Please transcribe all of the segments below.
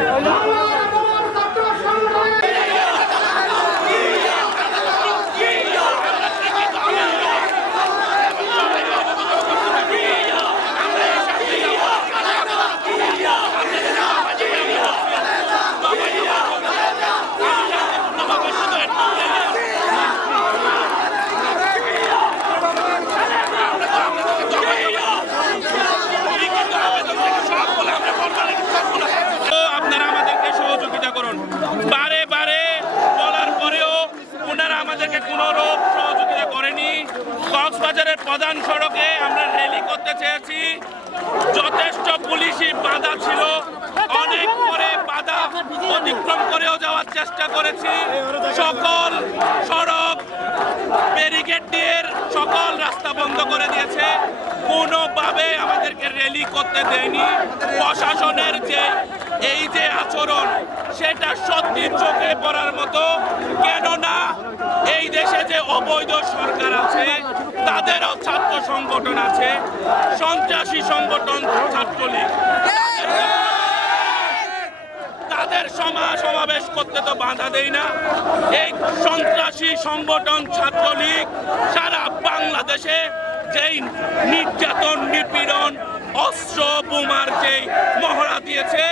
Hello. আমাদেরকে কোনো সহযোগিতা করেনি। কক্সবাজারের প্রধান সড়কে আমরা র্যালি করতে চেয়েছি। যথেষ্ট পুলিশি বাধা ছিল। অনেক পরে বাধা অতিক্রম করেও যাওয়ার চেষ্টা করেছি। সকল সড়ক ব্যারিকেড দিয়ে সকল রাস্তা বন্ধ করে দিয়েছে। কোনোভাবে আমাদেরকে র্যালি করতে দেয়নি। প্রশাসনের যে এই যে আচরণ সেটা সত্যি চোখে পড়ার মতো। কেননা, এই দেশে যে অবৈধ সরকার আছে, তাদেরও ছাত্র সংগঠন আছে, সন্ত্রাসী সংগঠন ছাত্রলীগ। তাদের সমা সমাবেশ করতে তো বাধা দেয় না। এই সন্ত্রাসী সংগঠন ছাত্রলীগ সারা বাংলাদেশে যেই নির্যাতন, নিপীড়ন, অস্ত্র বোমার যেই মহড়া দিয়েছে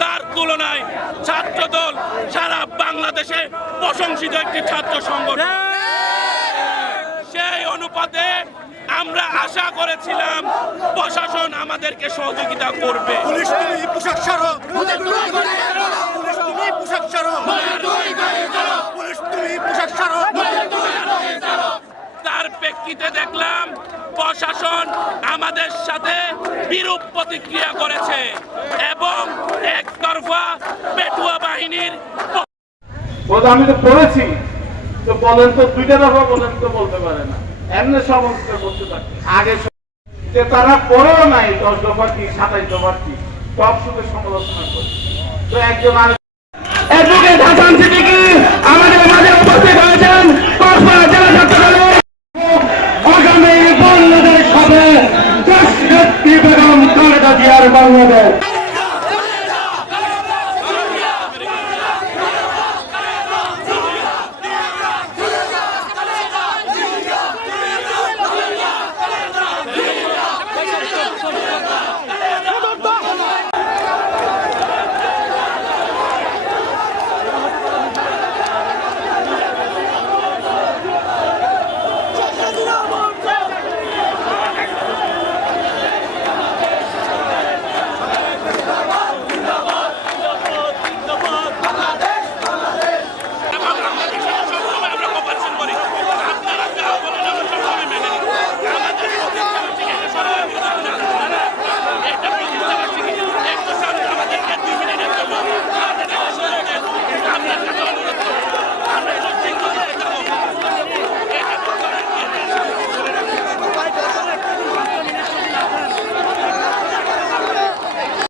তার তুলনায় ছাত্রদল সারা বাংলাদেশে প্রশংসিত একটি ছাত্র সংগঠন। সেই অনুপাতে আমরা আশা করেছিলাম প্রশাসন আমাদেরকে সহযোগিতা করবে। পুলিশ তুমি পোশাক সারো পুলিশ তুমি পোশাক সারো পুলিশ তুমি পোশাক সারো তার প্রেক্ষিতে দেখলাম প্রশাসন আমাদের সাথে বিরূপ প্রতিক্রিয়া করেছে। আমি তো পড়েছি। তো বলেন তো, দুইটা দফা বলেন তো, বলতে পারে না। এমনি সমস্যা করতে পারে আগে যে তারা পড়েও নাই, দশ দফা কি, সাতাইশ দফা কি সব শুধু সমালোচনা করে। তো একজন আর অ্যাডভোকেট হাসান সিদ্দিকী!